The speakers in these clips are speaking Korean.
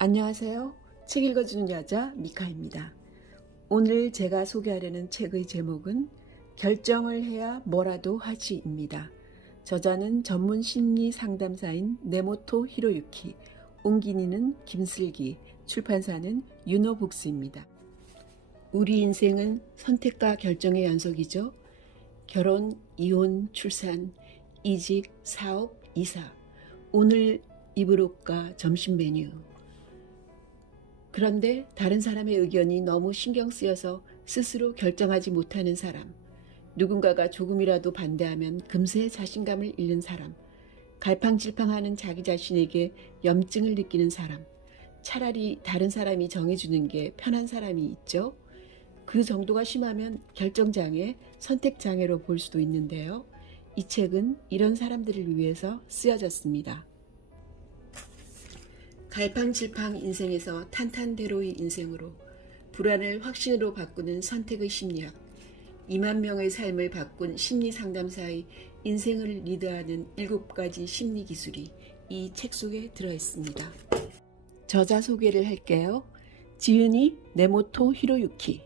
안녕하세요. 책 읽어주는 여자 미카입니다. 오늘 제가 소개하려는 책의 제목은 결정을 해야 뭐라도 하지입니다. 저자는 전문 심리 상담사인 네모토 히로유키, 옹기니는 김슬기, 출판사는 유노북스입니다. 우리 인생은 선택과 결정의 연속이죠. 결혼, 이혼, 출산, 이직, 사업, 이사, 오늘 입을 옷과 점심 메뉴. 그런데 다른 사람의 의견이 너무 신경 쓰여서 스스로 결정하지 못하는 사람, 누군가가 조금이라도 반대하면 금세 자신감을 잃는 사람, 갈팡질팡하는 자기 자신에게 염증을 느끼는 사람, 차라리 다른 사람이 정해주는 게 편한 사람이 있죠. 그 정도가 심하면 결정장애, 선택장애로 볼 수도 있는데요. 이 책은 이런 사람들을 위해서 쓰여졌습니다. 갈팡질팡 인생에서 탄탄대로의 인생으로, 불안을 확신으로 바꾸는 선택의 심리학, 2만 명의 삶을 바꾼 심리상담사의 인생을 리드하는 7가지 심리 기술이 이 책 속에 들어있습니다. 저자 소개를 할게요. 지은이 네모토 히로유키,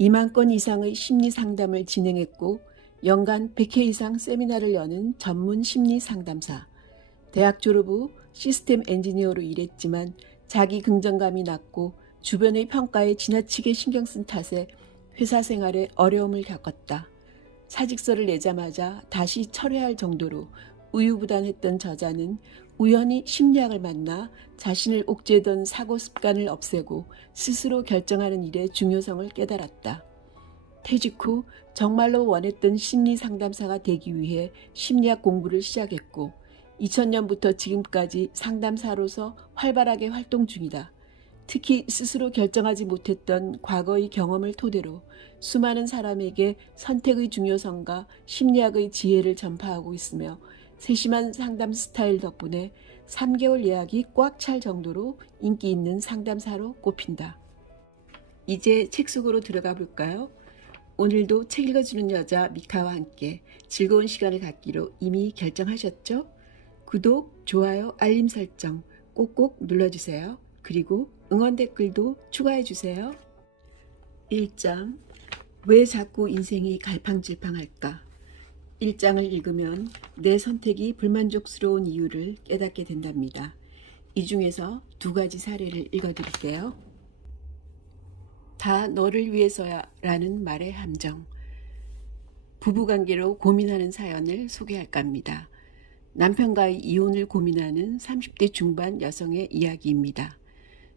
2만 건 이상의 심리상담을 진행했고 연간 100회 이상 세미나를 여는 전문 심리상담사, 대학 졸업 후 시스템 엔지니어로 일했지만 자기 긍정감이 낮고 주변의 평가에 지나치게 신경 쓴 탓에 회사 생활에 어려움을 겪었다. 사직서를 내자마자 다시 철회할 정도로 우유부단했던 저자는 우연히 심리학을 만나 자신을 옥죄던 사고 습관을 없애고 스스로 결정하는 일의 중요성을 깨달았다. 퇴직 후 정말로 원했던 심리 상담사가 되기 위해 심리학 공부를 시작했고 2000년부터 지금까지 상담사로서 활발하게 활동 중이다. 특히 스스로 결정하지 못했던 과거의 경험을 토대로 수많은 사람에게 선택의 중요성과 심리학의 지혜를 전파하고 있으며 세심한 상담 스타일 덕분에 3개월 예약이 꽉 찰 정도로 인기 있는 상담사로 꼽힌다. 이제 책 속으로 들어가 볼까요? 오늘도 책 읽어주는 여자 미카와 함께 즐거운 시간을 갖기로 이미 결정하셨죠? 구독, 좋아요, 알림 설정 꼭꼭 눌러주세요. 그리고 응원 댓글도 추가해주세요. 1장, 왜 자꾸 인생이 갈팡질팡할까? 1장을 읽으면 내 선택이 불만족스러운 이유를 깨닫게 된답니다. 이 중에서 2가지 사례를 읽어드릴게요. 다 너를 위해서야 라는 말의 함정. 부부관계로 고민하는 사연을 소개할까 합니다. 남편과의 이혼을 고민하는 30대 중반 여성의 이야기입니다.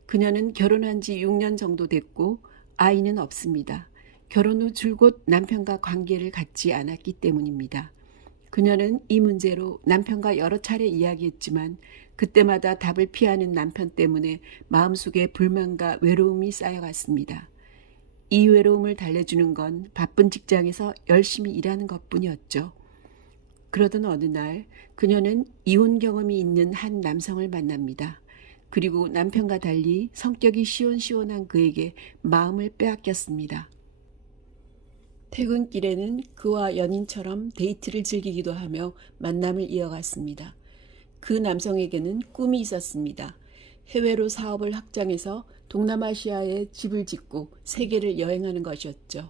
그녀는 결혼한 지 6년 정도 됐고 아이는 없습니다. 결혼 후 줄곧 남편과 관계를 갖지 않았기 때문입니다. 그녀는 이 문제로 남편과 여러 차례 이야기했지만 그때마다 답을 피하는 남편 때문에 마음속에 불만과 외로움이 쌓여갔습니다. 이 외로움을 달래주는 건 바쁜 직장에서 열심히 일하는 것뿐이었죠. 그러던 어느 날 그녀는 이혼 경험이 있는 한 남성을 만납니다. 그리고 남편과 달리 성격이 시원시원한 그에게 마음을 빼앗겼습니다. 퇴근길에는 그와 연인처럼 데이트를 즐기기도 하며 만남을 이어갔습니다. 그 남성에게는 꿈이 있었습니다. 해외로 사업을 확장해서 동남아시아에 집을 짓고 세계를 여행하는 것이었죠.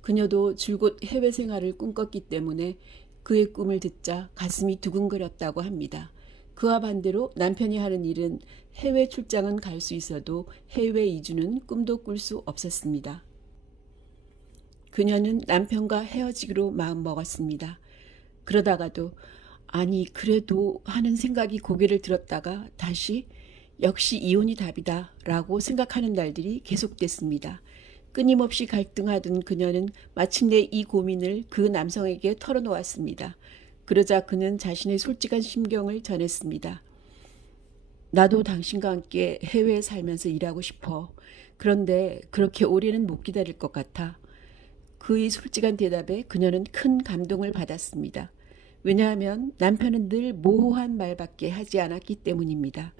그녀도 줄곧 해외 생활을 꿈꿨기 때문에 그의 꿈을 듣자 가슴이 두근거렸다고 합니다. 그와 반대로 남편이 하는 일은 해외 출장은 갈 수 있어도 해외 이주는 꿈도 꿀 수 없었습니다. 그녀는 남편과 헤어지기로 마음먹었습니다. 그러다가도 아니 그래도 하는 생각이 고개를 들었다가 다시 역시 이혼이 답이다 라고 생각하는 날들이 계속됐습니다. 끊임없이 갈등하던 그녀는 마침내 이 고민을 그 남성에게 털어놓았습니다. 그러자 그는 자신의 솔직한 심경을 전했습니다. 나도 당신과 함께 해외에 살면서 일하고 싶어. 그런데 그렇게 오래는 못 기다릴 것 같아. 그의 솔직한 대답에 그녀는 큰 감동을 받았습니다. 왜냐하면 남편은 늘 모호한 말밖에 하지 않았기 때문입니다.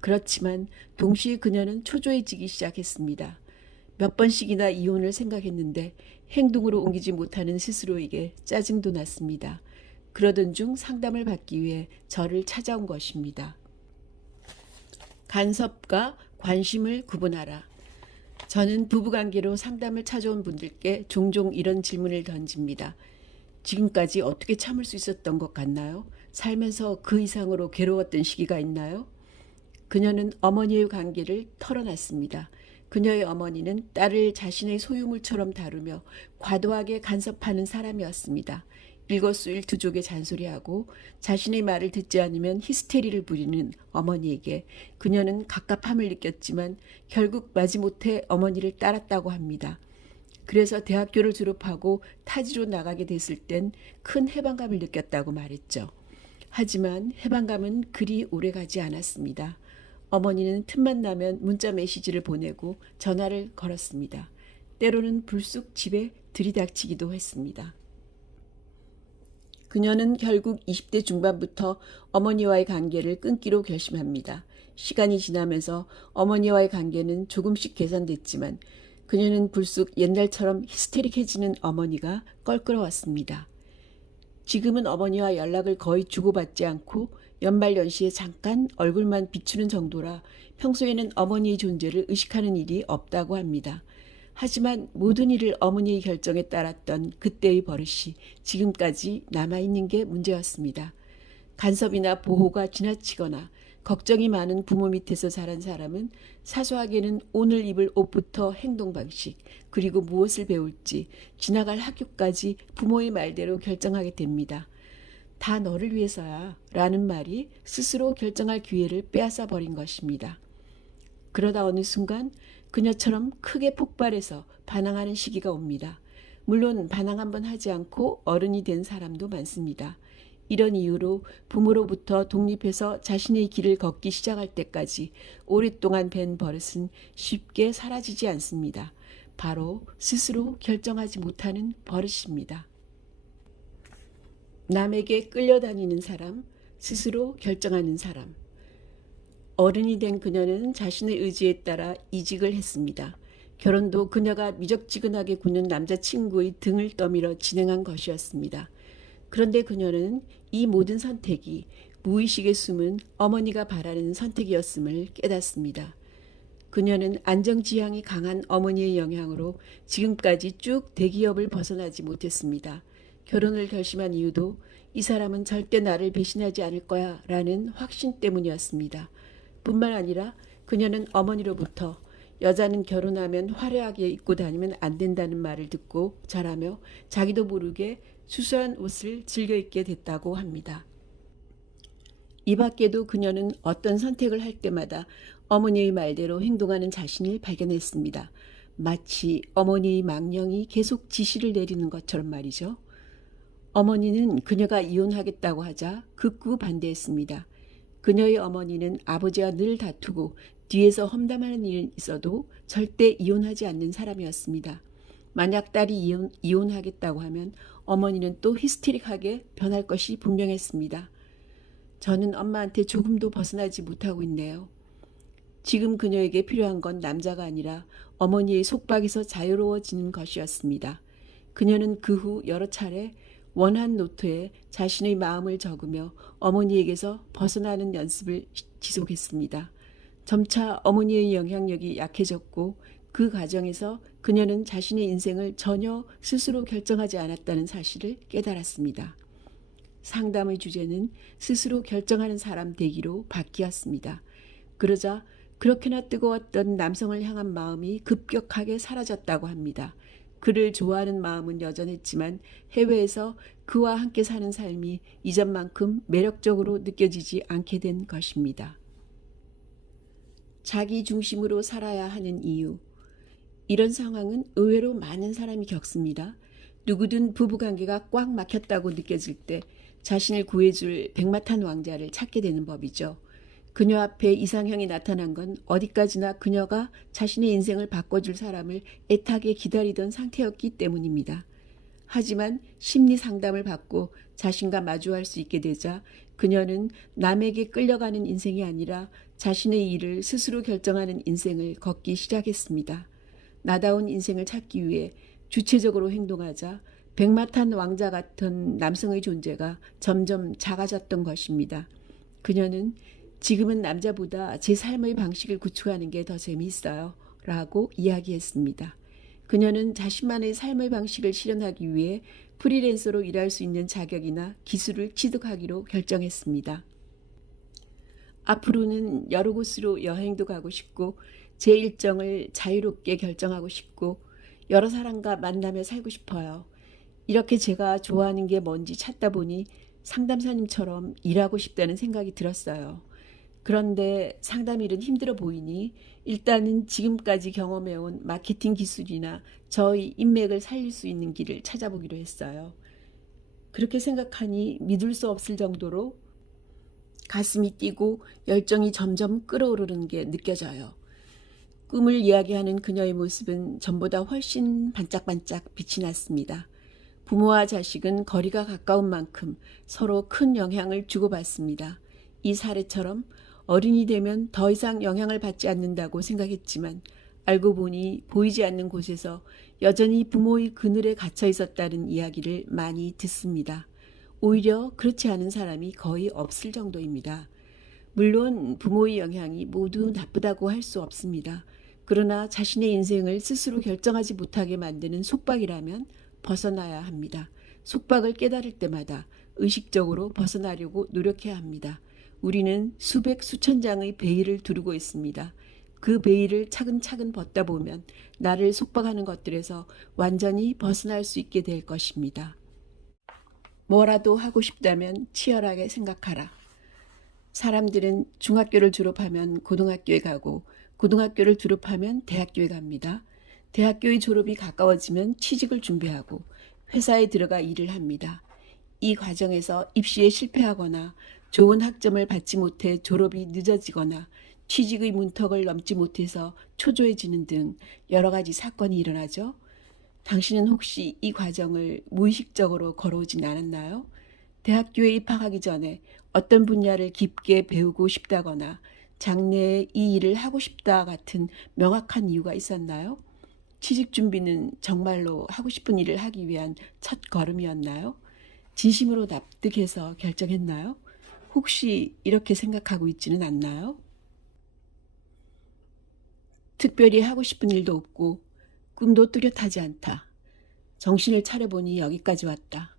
그렇지만 동시에 그녀는 초조해지기 시작했습니다. 몇 번씩이나 이혼을 생각했는데 행동으로 옮기지 못하는 스스로에게 짜증도 났습니다. 그러던 중 상담을 받기 위해 저를 찾아온 것입니다. 간섭과 관심을 구분하라. 저는 부부관계로 상담을 찾아온 분들께 종종 이런 질문을 던집니다. 지금까지 어떻게 참을 수 있었던 것 같나요? 살면서 그 이상으로 괴로웠던 시기가 있나요? 그녀는 어머니의 관계를 털어놨습니다. 그녀의 어머니는 딸을 자신의 소유물처럼 다루며 과도하게 간섭하는 사람이었습니다. 일거수일투족의 잔소리하고 자신의 말을 듣지 않으면 히스테리를 부리는 어머니에게 그녀는 갑갑함을 느꼈지만 결국 마지못해 어머니를 따랐다고 합니다. 그래서 대학교를 졸업하고 타지로 나가게 됐을 땐 큰 해방감을 느꼈다고 말했죠. 하지만 해방감은 그리 오래가지 않았습니다. 어머니는 틈만 나면 문자 메시지를 보내고 전화를 걸었습니다. 때로는 불쑥 집에 들이닥치기도 했습니다. 그녀는 결국 20대 중반부터 어머니와의 관계를 끊기로 결심합니다. 시간이 지나면서 어머니와의 관계는 조금씩 개선됐지만 그녀는 불쑥 옛날처럼 히스테릭해지는 어머니가 껄끄러웠습니다. 지금은 어머니와 연락을 거의 주고받지 않고 연말연시에 잠깐 얼굴만 비추는 정도라 평소에는 어머니의 존재를 의식하는 일이 없다고 합니다. 하지만 모든 일을 어머니의 결정에 따랐던 그때의 버릇이 지금까지 남아있는 게 문제였습니다. 간섭이나 보호가 지나치거나 걱정이 많은 부모 밑에서 자란 사람은 사소하게는 오늘 입을 옷부터 행동 방식, 그리고 무엇을 배울지, 지나갈 학교까지 부모의 말대로 결정하게 됩니다. 다 너를 위해서야 라는 말이 스스로 결정할 기회를 빼앗아 버린 것입니다. 그러다 어느 순간 그녀처럼 크게 폭발해서 반항하는 시기가 옵니다. 물론 반항 한번 하지 않고 어른이 된 사람도 많습니다. 이런 이유로 부모로부터 독립해서 자신의 길을 걷기 시작할 때까지 오랫동안 밴 버릇은 쉽게 사라지지 않습니다. 바로 스스로 결정하지 못하는 버릇입니다. 남에게 끌려다니는 사람, 스스로 결정하는 사람. 어른이 된 그녀는 자신의 의지에 따라 이직을 했습니다. 결혼도 그녀가 미적지근하게 구는 남자친구의 등을 떠밀어 진행한 것이었습니다. 그런데 그녀는 이 모든 선택이 무의식에 숨은 어머니가 바라는 선택이었음을 깨닫습니다. 그녀는 안정지향이 강한 어머니의 영향으로 지금까지 쭉 대기업을 벗어나지 못했습니다. 결혼을 결심한 이유도 이 사람은 절대 나를 배신하지 않을 거야 라는 확신 때문이었습니다. 뿐만 아니라 그녀는 어머니로부터 여자는 결혼하면 화려하게 입고 다니면 안 된다는 말을 듣고 자라며 자기도 모르게 수수한 옷을 즐겨 입게 됐다고 합니다. 이 밖에도 그녀는 어떤 선택을 할 때마다 어머니의 말대로 행동하는 자신을 발견했습니다. 마치 어머니의 망령이 계속 지시를 내리는 것처럼 말이죠. 어머니는 그녀가 이혼하겠다고 하자 극구 반대했습니다. 그녀의 어머니는 아버지와 늘 다투고 뒤에서 험담하는 일이 있어도 절대 이혼하지 않는 사람이었습니다. 만약 딸이 이혼하겠다고 하면 어머니는 또 히스테릭하게 변할 것이 분명했습니다. 저는 엄마한테 조금도 벗어나지 못하고 있네요. 지금 그녀에게 필요한 건 남자가 아니라 어머니의 속박에서 자유로워지는 것이었습니다. 그녀는 그 후 여러 차례 원한 노트에 자신의 마음을 적으며 어머니에게서 벗어나는 연습을 지속했습니다. 점차 어머니의 영향력이 약해졌고 그 과정에서 그녀는 자신의 인생을 전혀 스스로 결정하지 않았다는 사실을 깨달았습니다. 상담의 주제는 스스로 결정하는 사람 되기로 바뀌었습니다. 그러자 그렇게나 뜨거웠던 남성을 향한 마음이 급격하게 사라졌다고 합니다. 그를 좋아하는 마음은 여전했지만 해외에서 그와 함께 사는 삶이 이전만큼 매력적으로 느껴지지 않게 된 것입니다. 자기 중심으로 살아야 하는 이유. 이런 상황은 의외로 많은 사람이 겪습니다. 누구든 부부관계가 꽉 막혔다고 느껴질 때 자신을 구해줄 백마탄 왕자를 찾게 되는 법이죠. 그녀 앞에 이상형이 나타난 건 어디까지나 그녀가 자신의 인생을 바꿔줄 사람을 애타게 기다리던 상태였기 때문입니다. 하지만 심리 상담을 받고 자신과 마주할 수 있게 되자 그녀는 남에게 끌려가는 인생이 아니라 자신의 일을 스스로 결정하는 인생을 걷기 시작했습니다. 나다운 인생을 찾기 위해 주체적으로 행동하자 백마탄 왕자 같은 남성의 존재가 점점 작아졌던 것입니다. 그녀는 지금은 남자보다 제 삶의 방식을 구축하는 게 더 재미있어요. 라고 이야기했습니다. 그녀는 자신만의 삶의 방식을 실현하기 위해 프리랜서로 일할 수 있는 자격이나 기술을 취득하기로 결정했습니다. 앞으로는 여러 곳으로 여행도 가고 싶고 제 일정을 자유롭게 결정하고 싶고 여러 사람과 만나며 살고 싶어요. 이렇게 제가 좋아하는 게 뭔지 찾다 보니 상담사님처럼 일하고 싶다는 생각이 들었어요. 그런데 상담 일은 힘들어 보이니 일단은 지금까지 경험해온 마케팅 기술이나 저의 인맥을 살릴 수 있는 길을 찾아보기로 했어요. 그렇게 생각하니 믿을 수 없을 정도로 가슴이 뛰고 열정이 점점 끓어오르는 게 느껴져요. 꿈을 이야기하는 그녀의 모습은 전보다 훨씬 반짝반짝 빛이 났습니다. 부모와 자식은 거리가 가까운 만큼 서로 큰 영향을 주고받습니다. 이 사례처럼 어른이 되면 더 이상 영향을 받지 않는다고 생각했지만 알고 보니 보이지 않는 곳에서 여전히 부모의 그늘에 갇혀 있었다는 이야기를 많이 듣습니다. 오히려 그렇지 않은 사람이 거의 없을 정도입니다. 물론 부모의 영향이 모두 나쁘다고 할 수 없습니다. 그러나 자신의 인생을 스스로 결정하지 못하게 만드는 속박이라면 벗어나야 합니다. 속박을 깨달을 때마다 의식적으로 벗어나려고 노력해야 합니다. 우리는 수백 수천 장의 베일을 두르고 있습니다. 그 베일을 차근차근 벗다 보면 나를 속박하는 것들에서 완전히 벗어날 수 있게 될 것입니다. 뭐라도 하고 싶다면 치열하게 생각하라. 사람들은 중학교를 졸업하면 고등학교에 가고 고등학교를 졸업하면 대학교에 갑니다. 대학교의 졸업이 가까워지면 취직을 준비하고 회사에 들어가 일을 합니다. 이 과정에서 입시에 실패하거나 좋은 학점을 받지 못해 졸업이 늦어지거나 취직의 문턱을 넘지 못해서 초조해지는 등 여러 가지 사건이 일어나죠. 당신은 혹시 이 과정을 무의식적으로 걸어오진 않았나요? 대학교에 입학하기 전에 어떤 분야를 깊게 배우고 싶다거나 장래에 이 일을 하고 싶다 같은 명확한 이유가 있었나요? 취직 준비는 정말로 하고 싶은 일을 하기 위한 첫 걸음이었나요? 진심으로 납득해서 결정했나요? 혹시 이렇게 생각하고 있지는 않나요? 특별히 하고 싶은 일도 없고 꿈도 뚜렷하지 않다. 정신을 차려보니 여기까지 왔다.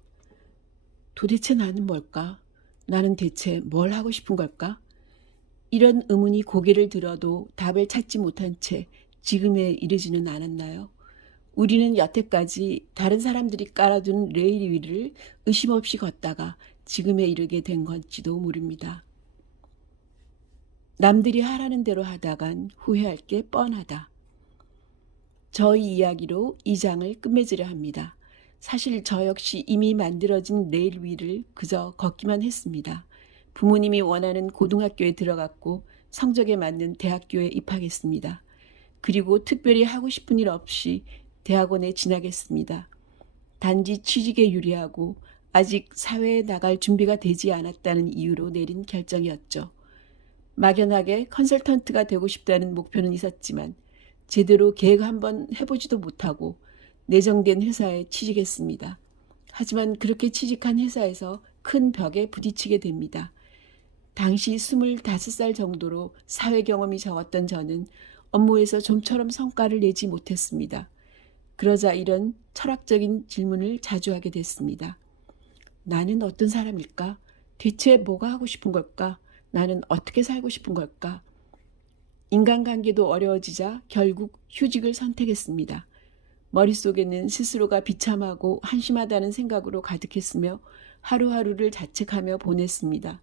도대체 나는 뭘까? 나는 대체 뭘 하고 싶은 걸까? 이런 의문이 고개를 들어도 답을 찾지 못한 채 지금에 이르지는 않았나요? 우리는 여태까지 다른 사람들이 깔아둔 레일 위를 의심 없이 걷다가 지금에 이르게 된 건지도 모릅니다. 남들이 하라는 대로 하다간 후회할 게 뻔하다. 저의 이야기로 이 장을 끝맺으려 합니다. 사실 저 역시 이미 만들어진 레일 위를 그저 걷기만 했습니다. 부모님이 원하는 고등학교에 들어갔고 성적에 맞는 대학교에 입학했습니다. 그리고 특별히 하고 싶은 일 없이 대학원에 진학했습니다. 단지 취직에 유리하고 아직 사회에 나갈 준비가 되지 않았다는 이유로 내린 결정이었죠. 막연하게 컨설턴트가 되고 싶다는 목표는 있었지만 제대로 계획 한번 해보지도 못하고 내정된 회사에 취직했습니다. 하지만 그렇게 취직한 회사에서 큰 벽에 부딪히게 됩니다. 당시 25살 정도로 사회 경험이 적었던 저는 업무에서 좀처럼 성과를 내지 못했습니다. 그러자 이런 철학적인 질문을 자주 하게 됐습니다. 나는 어떤 사람일까? 대체 뭐가 하고 싶은 걸까? 나는 어떻게 살고 싶은 걸까? 인간관계도 어려워지자 결국 휴직을 선택했습니다. 머릿속에는 스스로가 비참하고 한심하다는 생각으로 가득했으며 하루하루를 자책하며 보냈습니다.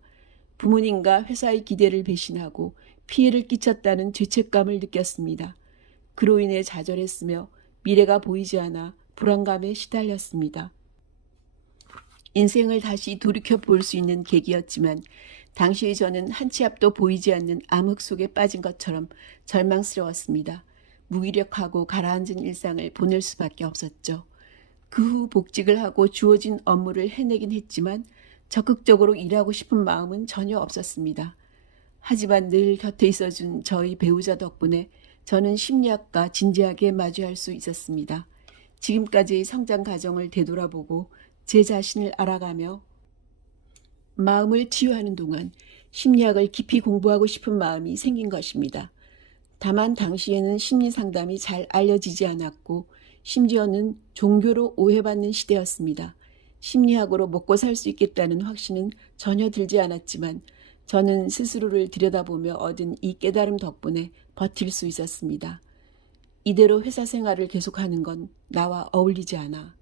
부모님과 회사의 기대를 배신하고 피해를 끼쳤다는 죄책감을 느꼈습니다. 그로 인해 좌절했으며 미래가 보이지 않아 불안감에 시달렸습니다. 인생을 다시 돌이켜 볼 수 있는 계기였지만 당시의 저는 한 치 앞도 보이지 않는 암흑 속에 빠진 것처럼 절망스러웠습니다. 무기력하고 가라앉은 일상을 보낼 수밖에 없었죠. 그 후 복직을 하고 주어진 업무를 해내긴 했지만 적극적으로 일하고 싶은 마음은 전혀 없었습니다. 하지만 늘 곁에 있어준 저희 배우자 덕분에 저는 심리학과 진지하게 마주할 수 있었습니다. 지금까지의 성장 과정을 되돌아보고 제 자신을 알아가며 마음을 치유하는 동안 심리학을 깊이 공부하고 싶은 마음이 생긴 것입니다. 다만 당시에는 심리 상담이 잘 알려지지 않았고 심지어는 종교로 오해받는 시대였습니다. 심리학으로 먹고 살 수 있겠다는 확신은 전혀 들지 않았지만 저는 스스로를 들여다보며 얻은 이 깨달음 덕분에 버틸 수 있었습니다. 이대로 회사 생활을 계속하는 건 나와 어울리지 않아.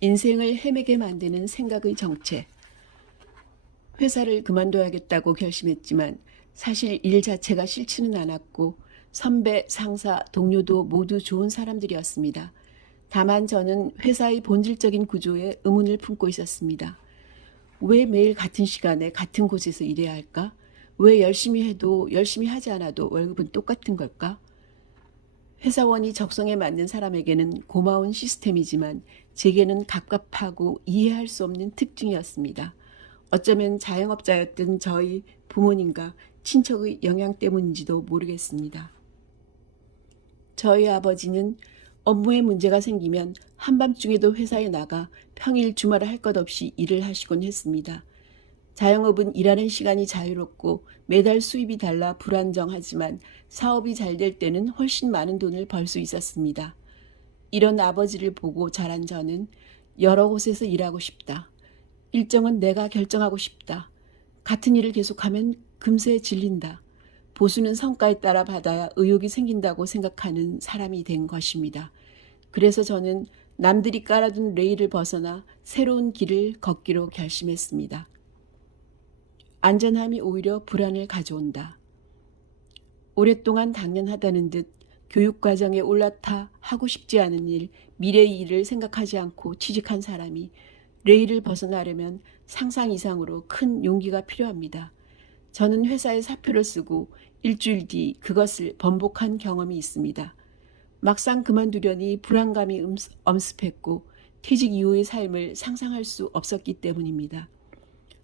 인생을 헤매게 만드는 생각의 정체. 회사를 그만둬야겠다고 결심했지만 사실 일 자체가 싫지는 않았고 선배, 상사, 동료도 모두 좋은 사람들이었습니다. 다만 저는 회사의 본질적인 구조에 의문을 품고 있었습니다. 왜 매일 같은 시간에 같은 곳에서 일해야 할까? 왜 열심히 해도 열심히 하지 않아도 월급은 똑같은 걸까? 회사원이 적성에 맞는 사람에게는 고마운 시스템이지만 제게는 갑갑하고 이해할 수 없는 특징이었습니다. 어쩌면 자영업자였던 저희 부모님과 친척의 영향 때문인지도 모르겠습니다. 저희 아버지는 업무에 문제가 생기면 한밤중에도 회사에 나가 평일 주말에 할 것 없이 일을 하시곤 했습니다. 자영업은 일하는 시간이 자유롭고 매달 수입이 달라 불안정하지만 사업이 잘 될 때는 훨씬 많은 돈을 벌 수 있었습니다. 이런 아버지를 보고 자란 저는 여러 곳에서 일하고 싶다. 일정은 내가 결정하고 싶다. 같은 일을 계속하면 금세 질린다. 보수는 성과에 따라 받아야 의욕이 생긴다고 생각하는 사람이 된 것입니다. 그래서 저는 남들이 깔아둔 레일을 벗어나 새로운 길을 걷기로 결심했습니다. 안전함이 오히려 불안을 가져온다. 오랫동안 당연하다는 듯 교육과정에 올라타 하고 싶지 않은 일, 미래의 일을 생각하지 않고 취직한 사람이 레일을 벗어나려면 상상 이상으로 큰 용기가 필요합니다. 저는 회사에 사표를 쓰고 일주일 뒤 그것을 번복한 경험이 있습니다. 막상 그만두려니 불안감이 엄습했고 퇴직 이후의 삶을 상상할 수 없었기 때문입니다.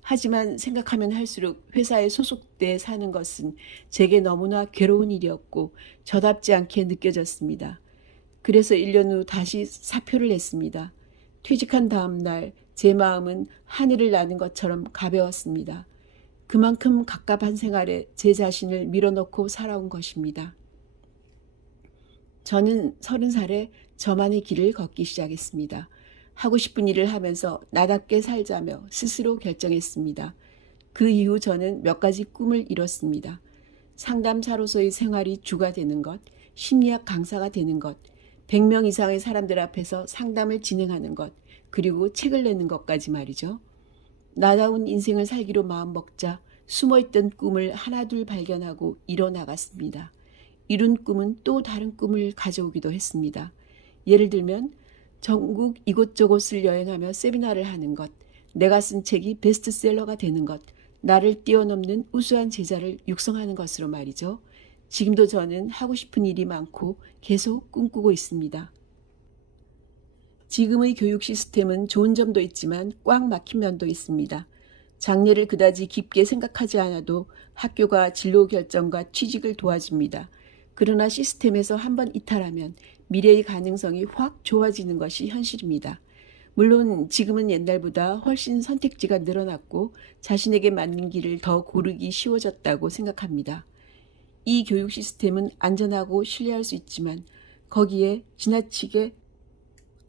하지만 생각하면 할수록 회사에 소속돼 사는 것은 제게 너무나 괴로운 일이었고 저답지 않게 느껴졌습니다. 그래서 1년 후 다시 사표를 냈습니다. 퇴직한 다음 날 제 마음은 하늘을 나는 것처럼 가벼웠습니다. 그만큼 갑갑한 생활에 제 자신을 밀어넣고 살아온 것입니다. 저는 30살에 저만의 길을 걷기 시작했습니다. 하고 싶은 일을 하면서 나답게 살자며 스스로 결정했습니다. 그 이후 저는 몇 가지 꿈을 이뤘습니다. 상담사로서의 생활이 주가 되는 것, 심리학 강사가 되는 것, 100명 이상의 사람들 앞에서 상담을 진행하는 것, 그리고 책을 내는 것까지 말이죠. 나다운 인생을 살기로 마음먹자 숨어있던 꿈을 하나둘 발견하고 이뤄나갔습니다. 이룬 꿈은 또 다른 꿈을 가져오기도 했습니다. 예를 들면 전국 이곳저곳을 여행하며 세미나를 하는 것, 내가 쓴 책이 베스트셀러가 되는 것, 나를 뛰어넘는 우수한 제자를 육성하는 것으로 말이죠. 지금도 저는 하고 싶은 일이 많고 계속 꿈꾸고 있습니다. 지금의 교육 시스템은 좋은 점도 있지만 꽉 막힌 면도 있습니다. 장래를 그다지 깊게 생각하지 않아도 학교가 진로 결정과 취직을 도와줍니다. 그러나 시스템에서 한번 이탈하면 미래의 가능성이 확 좋아지는 것이 현실입니다. 물론 지금은 옛날보다 훨씬 선택지가 늘어났고 자신에게 맞는 길을 더 고르기 쉬워졌다고 생각합니다. 이 교육 시스템은 안전하고 신뢰할 수 있지만 거기에 지나치게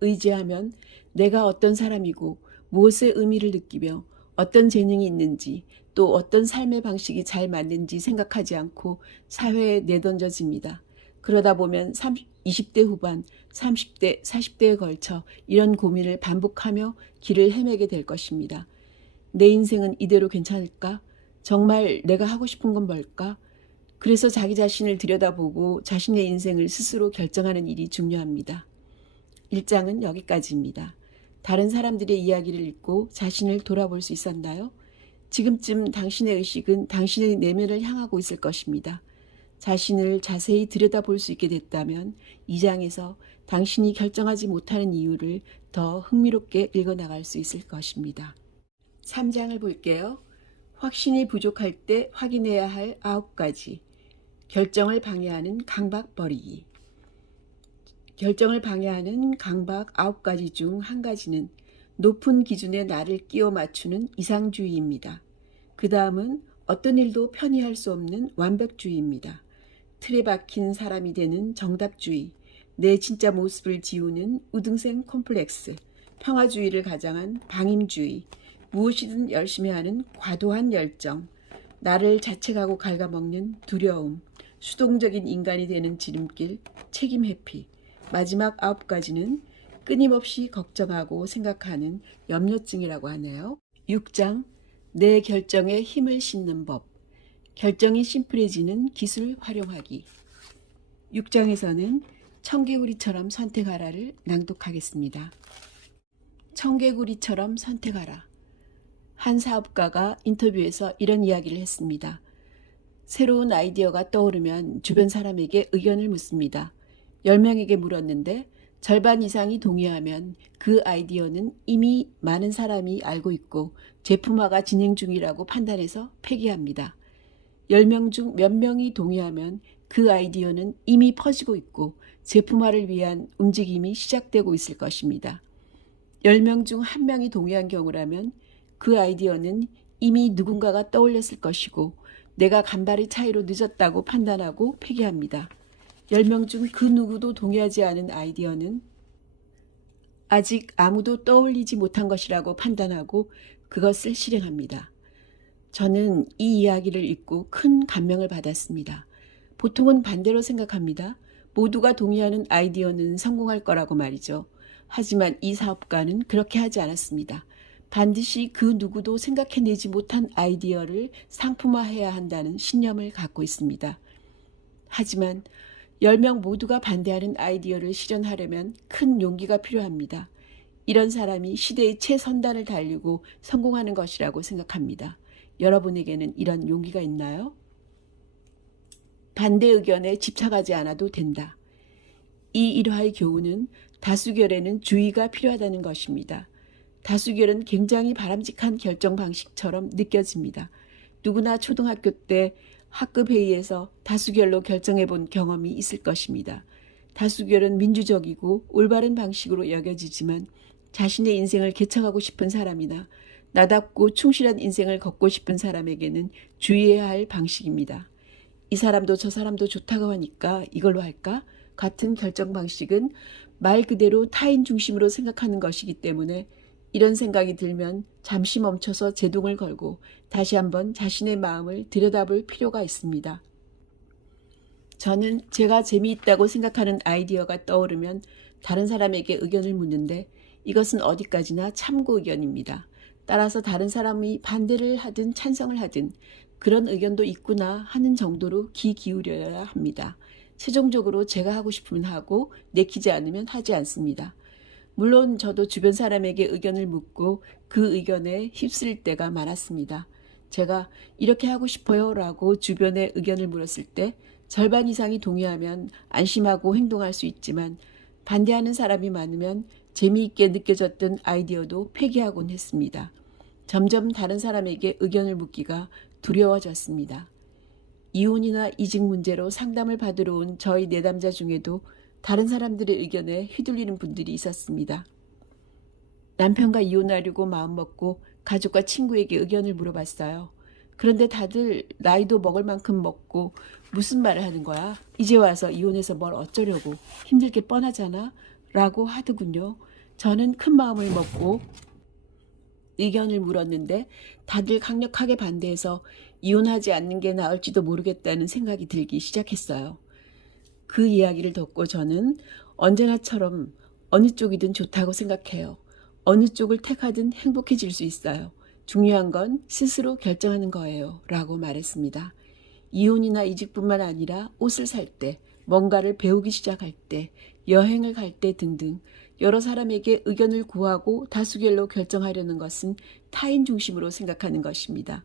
의지하면 내가 어떤 사람이고 무엇의 의미를 느끼며 어떤 재능이 있는지 또 어떤 삶의 방식이 잘 맞는지 생각하지 않고 사회에 내던져집니다. 그러다 보면 20대 후반, 30대, 40대에 걸쳐 이런 고민을 반복하며 길을 헤매게 될 것입니다. 내 인생은 이대로 괜찮을까? 정말 내가 하고 싶은 건 뭘까? 그래서 자기 자신을 들여다보고 자신의 인생을 스스로 결정하는 일이 중요합니다. 1장은 여기까지입니다. 다른 사람들의 이야기를 읽고 자신을 돌아볼 수 있었나요? 지금쯤 당신의 의식은 당신의 내면을 향하고 있을 것입니다. 자신을 자세히 들여다볼 수 있게 됐다면 2장에서 당신이 결정하지 못하는 이유를 더 흥미롭게 읽어나갈 수 있을 것입니다. 3장을 볼게요. 확신이 부족할 때 확인해야 할 9가지. 결정을 방해하는 강박 버리기. 결정을 방해하는 강박 9가지 중 한 가지는 높은 기준에 나를 끼워 맞추는 이상주의입니다. 그 다음은 어떤 일도 편히 할 수 없는 완벽주의입니다. 틀에 박힌 사람이 되는 정답주의, 내 진짜 모습을 지우는 우등생 콤플렉스, 평화주의를 가장한 방임주의, 무엇이든 열심히 하는 과도한 열정, 나를 자책하고 갉아먹는 두려움, 수동적인 인간이 되는 지름길, 책임 회피, 마지막 9가지는 끊임없이 걱정하고 생각하는 염려증이라고 하네요. 6장, 내 결정에 힘을 싣는 법, 결정이 심플해지는 기술 활용하기. 6장에서는 청개구리처럼 선택하라를 낭독하겠습니다. 청개구리처럼 선택하라. 한 사업가가 인터뷰에서 이런 이야기를 했습니다. 새로운 아이디어가 떠오르면 주변 사람에게 의견을 묻습니다. 10명에게 물었는데 절반 이상이 동의하면 그 아이디어는 이미 많은 사람이 알고 있고 제품화가 진행 중이라고 판단해서 폐기합니다. 10명 중 몇 명이 동의하면 그 아이디어는 이미 퍼지고 있고 제품화를 위한 움직임이 시작되고 있을 것입니다. 10명 중 1명이 동의한 경우라면 그 아이디어는 이미 누군가가 떠올렸을 것이고 내가 간발의 차이로 늦었다고 판단하고 폐기합니다. 10명 중 그 누구도 동의하지 않은 아이디어는 아직 아무도 떠올리지 못한 것이라고 판단하고 그것을 실행합니다. 저는 이 이야기를 읽고 큰 감명을 받았습니다. 보통은 반대로 생각합니다. 모두가 동의하는 아이디어는 성공할 거라고 말이죠. 하지만 이 사업가는 그렇게 하지 않았습니다. 반드시 그 누구도 생각해내지 못한 아이디어를 상품화해야 한다는 신념을 갖고 있습니다. 하지만 10명 모두가 반대하는 아이디어를 실현하려면 큰 용기가 필요합니다. 이런 사람이 시대의 최선단을 달리고 성공하는 것이라고 생각합니다. 여러분에게는 이런 용기가 있나요? 반대 의견에 집착하지 않아도 된다. 이 일화의 교훈은 다수결에는 주의가 필요하다는 것입니다. 다수결은 굉장히 바람직한 결정 방식처럼 느껴집니다. 누구나 초등학교 때 학급 회의에서 다수결로 결정해 본 경험이 있을 것입니다. 다수결은 민주적이고 올바른 방식으로 여겨지지만 자신의 인생을 개척하고 싶은 사람이나 나답고 충실한 인생을 걷고 싶은 사람에게는 주의해야 할 방식입니다. 이 사람도 저 사람도 좋다고 하니까 이걸로 할까? 같은 결정 방식은 말 그대로 타인 중심으로 생각하는 것이기 때문에 이런 생각이 들면 잠시 멈춰서 제동을 걸고 다시 한번 자신의 마음을 들여다볼 필요가 있습니다. 저는 제가 재미있다고 생각하는 아이디어가 떠오르면 다른 사람에게 의견을 묻는데 이것은 어디까지나 참고 의견입니다. 따라서 다른 사람이 반대를 하든 찬성을 하든 그런 의견도 있구나 하는 정도로 귀 기울여야 합니다. 최종적으로 제가 하고 싶으면 하고 내키지 않으면 하지 않습니다. 물론 저도 주변 사람에게 의견을 묻고 그 의견에 휩쓸릴 때가 많았습니다. 제가 이렇게 하고 싶어요 라고 주변에 의견을 물었을 때 절반 이상이 동의하면 안심하고 행동할 수 있지만 반대하는 사람이 많으면 재미있게 느껴졌던 아이디어도 폐기하곤 했습니다. 점점 다른 사람에게 의견을 묻기가 두려워졌습니다. 이혼이나 이직 문제로 상담을 받으러 온 저희 내담자 중에도 다른 사람들의 의견에 휘둘리는 분들이 있었습니다. 남편과 이혼하려고 마음먹고 가족과 친구에게 의견을 물어봤어요. 그런데 다들 나이도 먹을 만큼 먹고 무슨 말을 하는 거야? 이제 와서 이혼해서 뭘 어쩌려고 힘들 게 뻔하잖아? 라고 하더군요. 저는 큰 마음을 먹고 의견을 물었는데 다들 강력하게 반대해서 이혼하지 않는 게 나을지도 모르겠다는 생각이 들기 시작했어요. 그 이야기를 듣고 저는 언제나처럼 어느 쪽이든 좋다고 생각해요. 어느 쪽을 택하든 행복해질 수 있어요. 중요한 건 스스로 결정하는 거예요. 라고 말했습니다. 이혼이나 이직뿐만 아니라 옷을 살 때, 뭔가를 배우기 시작할 때, 여행을 갈 때 등등 여러 사람에게 의견을 구하고 다수결로 결정하려는 것은 타인 중심으로 생각하는 것입니다.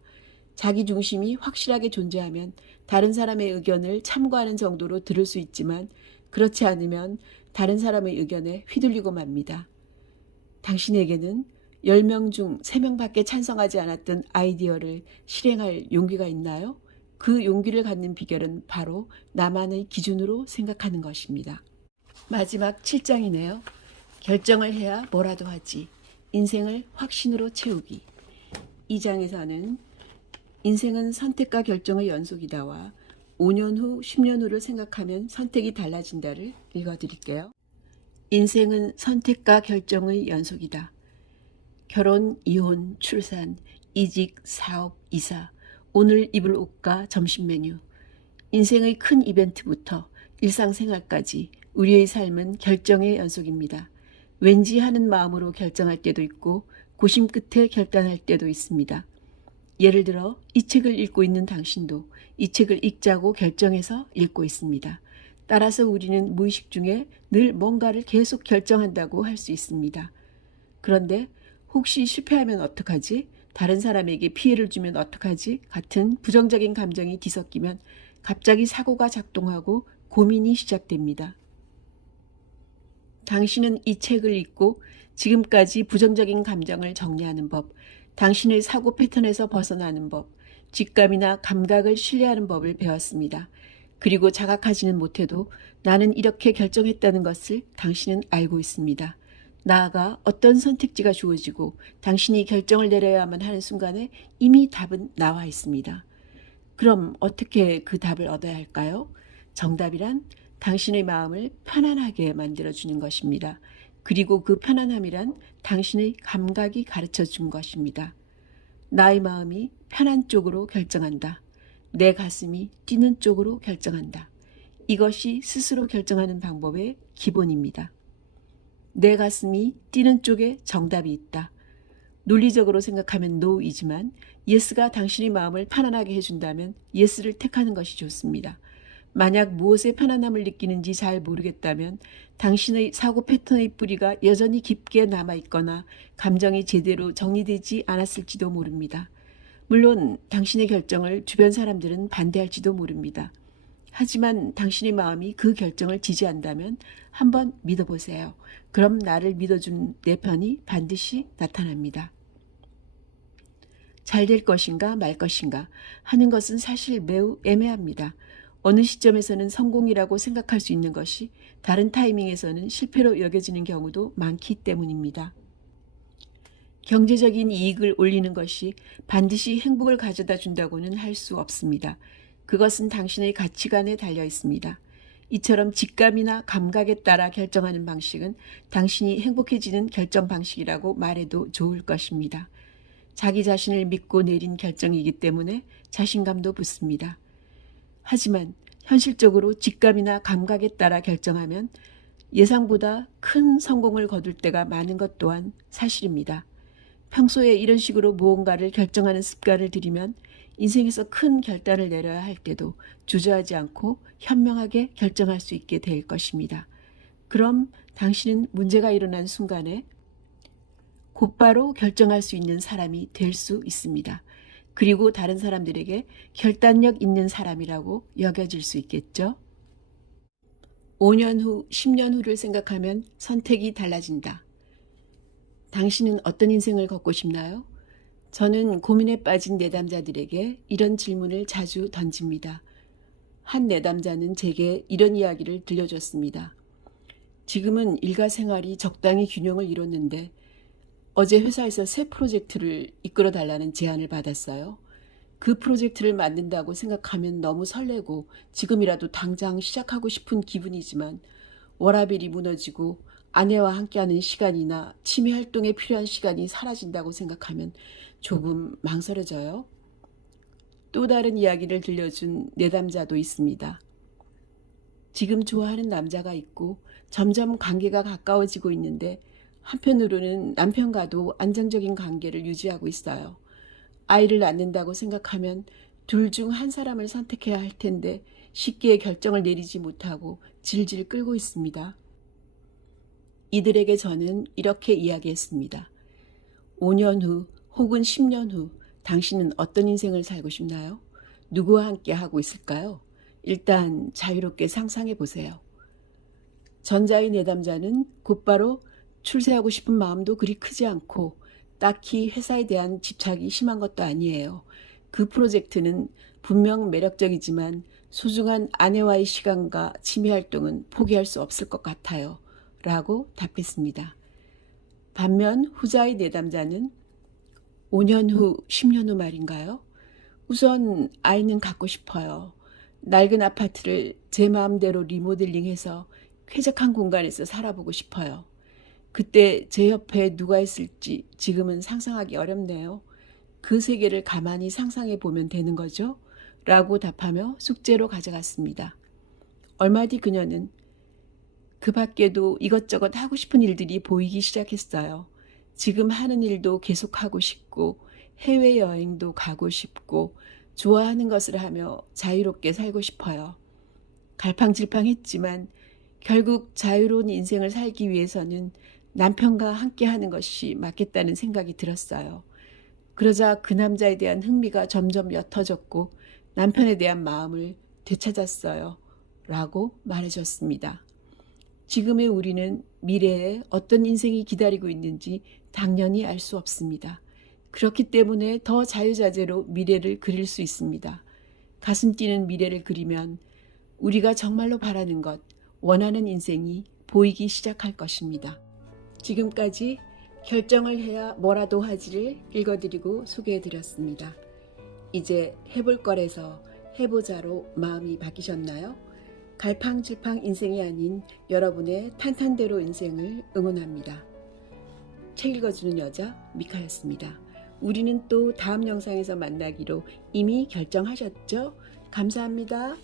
자기 중심이 확실하게 존재하면 다른 사람의 의견을 참고하는 정도로 들을 수 있지만 그렇지 않으면 다른 사람의 의견에 휘둘리고 맙니다. 당신에게는 10명 중 3명밖에 찬성하지 않았던 아이디어를 실행할 용기가 있나요? 그 용기를 갖는 비결은 바로 나만의 기준으로 생각하는 것입니다. 마지막 7장이네요. 결정을 해야 뭐라도 하지. 인생을 확신으로 채우기. 이 장에서는 인생은 선택과 결정의 연속이다와 5년 후, 10년 후를 생각하면 선택이 달라진다를 읽어드릴게요. 인생은 선택과 결정의 연속이다. 결혼, 이혼, 출산, 이직, 사업, 이사, 오늘 입을 옷과 점심 메뉴. 인생의 큰 이벤트부터 일상생활까지 우리의 삶은 결정의 연속입니다. 왠지 하는 마음으로 결정할 때도 있고 고심 끝에 결단할 때도 있습니다. 예를 들어 이 책을 읽고 있는 당신도 이 책을 읽자고 결정해서 읽고 있습니다. 따라서 우리는 무의식 중에 늘 뭔가를 계속 결정한다고 할 수 있습니다. 그런데 혹시 실패하면 어떡하지? 다른 사람에게 피해를 주면 어떡하지? 같은 부정적인 감정이 뒤섞이면 갑자기 사고가 작동하고 고민이 시작됩니다. 당신은 이 책을 읽고 지금까지 부정적인 감정을 정리하는 법, 당신의 사고 패턴에서 벗어나는 법, 직감이나 감각을 신뢰하는 법을 배웠습니다. 그리고 자각하지는 못해도 나는 이렇게 결정했다는 것을 당신은 알고 있습니다. 나아가 어떤 선택지가 주어지고 당신이 결정을 내려야만 하는 순간에 이미 답은 나와 있습니다. 그럼 어떻게 그 답을 얻어야 할까요? 정답이란 당신의 마음을 편안하게 만들어주는 것입니다. 그리고 그 편안함이란 당신의 감각이 가르쳐 준 것입니다. 나의 마음이 편한 쪽으로 결정한다. 내 가슴이 뛰는 쪽으로 결정한다. 이것이 스스로 결정하는 방법의 기본입니다. 내 가슴이 뛰는 쪽에 정답이 있다. 논리적으로 생각하면 NO이지만 YES가 당신의 마음을 편안하게 해준다면 YES를 택하는 것이 좋습니다. 만약 무엇에 편안함을 느끼는지 잘 모르겠다면 당신의 사고 패턴의 뿌리가 여전히 깊게 남아있거나 감정이 제대로 정리되지 않았을지도 모릅니다. 물론 당신의 결정을 주변 사람들은 반대할지도 모릅니다. 하지만 당신의 마음이 그 결정을 지지한다면 한번 믿어보세요. 그럼 나를 믿어준 내 편이 반드시 나타납니다. 잘 될 것인가 말 것인가 하는 것은 사실 매우 애매합니다. 어느 시점에서는 성공이라고 생각할 수 있는 것이 다른 타이밍에서는 실패로 여겨지는 경우도 많기 때문입니다. 경제적인 이익을 올리는 것이 반드시 행복을 가져다 준다고는 할 수 없습니다. 그것은 당신의 가치관에 달려 있습니다. 이처럼 직감이나 감각에 따라 결정하는 방식은 당신이 행복해지는 결정 방식이라고 말해도 좋을 것입니다. 자기 자신을 믿고 내린 결정이기 때문에 자신감도 붙습니다. 하지만 현실적으로 직감이나 감각에 따라 결정하면 예상보다 큰 성공을 거둘 때가 많은 것 또한 사실입니다. 평소에 이런 식으로 무언가를 결정하는 습관을 들이면 인생에서 큰 결단을 내려야 할 때도 주저하지 않고 현명하게 결정할 수 있게 될 것입니다. 그럼 당신은 문제가 일어난 순간에 곧바로 결정할 수 있는 사람이 될 수 있습니다. 그리고 다른 사람들에게 결단력 있는 사람이라고 여겨질 수 있겠죠. 5년 후, 10년 후를 생각하면 선택이 달라진다. 당신은 어떤 인생을 걷고 싶나요? 저는 고민에 빠진 내담자들에게 이런 질문을 자주 던집니다. 한 내담자는 제게 이런 이야기를 들려줬습니다. 지금은 일과 생활이 적당히 균형을 이뤘는데 어제 회사에서 새 프로젝트를 이끌어 달라는 제안을 받았어요. 그 프로젝트를 만든다고 생각하면 너무 설레고 지금이라도 당장 시작하고 싶은 기분이지만 워라밸이 무너지고 아내와 함께하는 시간이나 취미 활동에 필요한 시간이 사라진다고 생각하면 조금 망설여져요. 또 다른 이야기를 들려준 내담자도 있습니다. 지금 좋아하는 남자가 있고 점점 관계가 가까워지고 있는데 한편으로는 남편과도 안정적인 관계를 유지하고 있어요. 아이를 낳는다고 생각하면 둘 중 한 사람을 선택해야 할 텐데 쉽게 결정을 내리지 못하고 질질 끌고 있습니다. 이들에게 저는 이렇게 이야기했습니다. 5년 후 혹은 10년 후 당신은 어떤 인생을 살고 싶나요? 누구와 함께 하고 있을까요? 일단 자유롭게 상상해 보세요. 전자의 내담자는 곧바로 출세하고 싶은 마음도 그리 크지 않고 딱히 회사에 대한 집착이 심한 것도 아니에요. 그 프로젝트는 분명 매력적이지만 소중한 아내와의 시간과 취미 활동은 포기할 수 없을 것 같아요. 라고 답했습니다. 반면 후자의 내담자는 5년 후, 10년 후 말인가요? 우선 아이는 갖고 싶어요. 낡은 아파트를 제 마음대로 리모델링해서 쾌적한 공간에서 살아보고 싶어요. 그때 제 옆에 누가 있을지 지금은 상상하기 어렵네요. 그 세계를 가만히 상상해 보면 되는 거죠? 라고 답하며 숙제로 가져갔습니다. 얼마 뒤 그녀는 그 밖에도 이것저것 하고 싶은 일들이 보이기 시작했어요. 지금 하는 일도 계속하고 싶고 해외여행도 가고 싶고 좋아하는 것을 하며 자유롭게 살고 싶어요. 갈팡질팡했지만 결국 자유로운 인생을 살기 위해서는 남편과 함께하는 것이 맞겠다는 생각이 들었어요. 그러자 그 남자에 대한 흥미가 점점 옅어졌고 남편에 대한 마음을 되찾았어요. 라고 말해줬습니다. 지금의 우리는 미래에 어떤 인생이 기다리고 있는지 당연히 알 수 없습니다. 그렇기 때문에 더 자유자재로 미래를 그릴 수 있습니다. 가슴 뛰는 미래를 그리면 우리가 정말로 바라는 것, 원하는 인생이 보이기 시작할 것입니다. 지금까지 결정을 해야 뭐라도 하지를 읽어드리고 소개해드렸습니다. 이제 해볼 거래서 해보자로 마음이 바뀌셨나요? 갈팡질팡 인생이 아닌 여러분의 탄탄대로 인생을 응원합니다. 책 읽어주는 여자 미카였습니다. 우리는 또 다음 영상에서 만나기로 이미 결정하셨죠? 감사합니다.